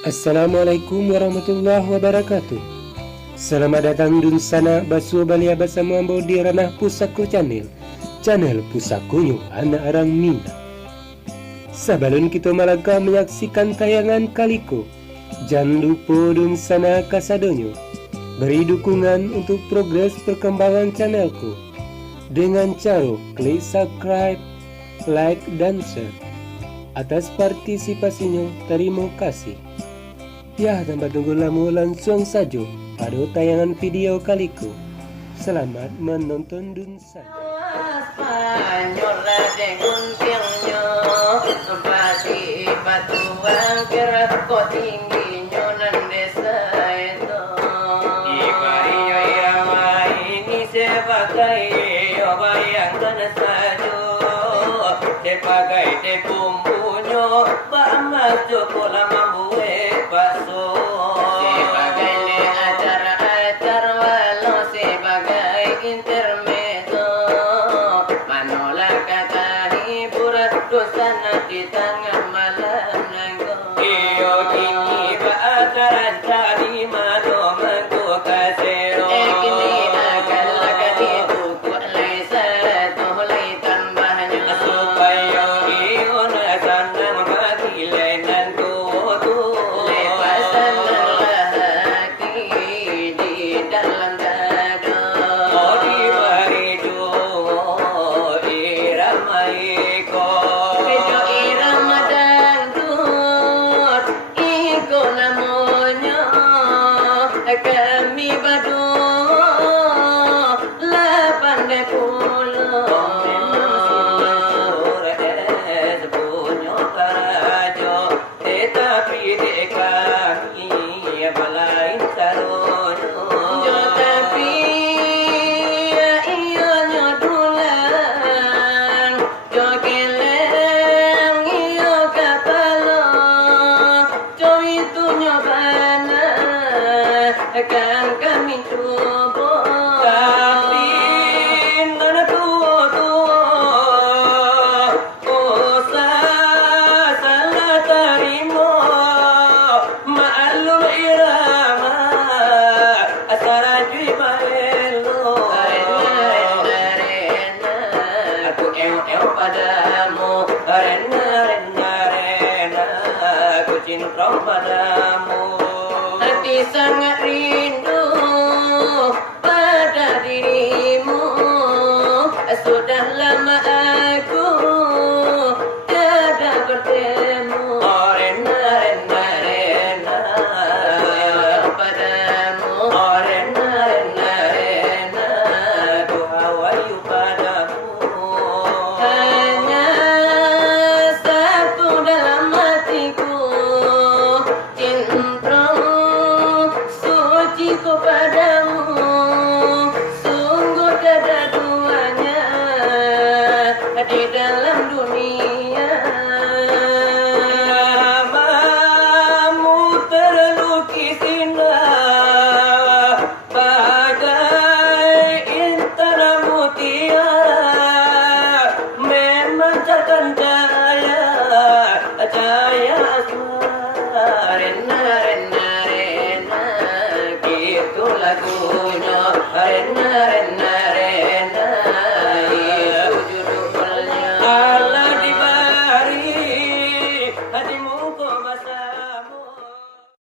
Assalamualaikum warahmatullahi wabarakatuh. Selamat datang dun sana basu balia bersama ambo di ranah Pusako Channel Pusakonyo anak orang Minang. Sebelum kita malaka menyaksikan tayangan kaliko, jangan lupa dun sana kasadonyo beri dukungan untuk progres perkembangan channelku dengan cara klik subscribe, like, dan share. Atas partisipasinya terima kasih. Ya, tanpa tunggu lama langsung saja pada tayangan video kaliku. Selamat menonton dun saja. Sebagai depumpunyo bamas jokola mambuwe bakso sebagai le acara walau sebagai intermezzo manola kata hiburan dosana di tengah malam nanggo iyo kini acara tadi mano manggo kasero kini akan lagati buku laisa tohlai tambahnya supaya iyo nasanang magilenan kutu lepasan lelaki di dalam dada oh di baridu irama iko bejo irama dangdut iko namanya kami badu 80 tetapi kami balain saronyo tapi iyo nyodulan jo keleng iyo kapalo jo itu nyobana akan kami coba tapi nana tua usah salah tarimo ma'alul irama asara jui maelo arena aku eo padamu arena aku cinta padamu hati sangat rindu pada dirimu sudah lama aku tiada bertemu rena padamu rena ku hawayu padamu hanya satu dalam hatiku cinta suci ku padamu sungguh tiada duanya di dalam dunia namamu terlukis indah bagai intan mutiara memancarkan cahaya asmara rena gitu lagunya rena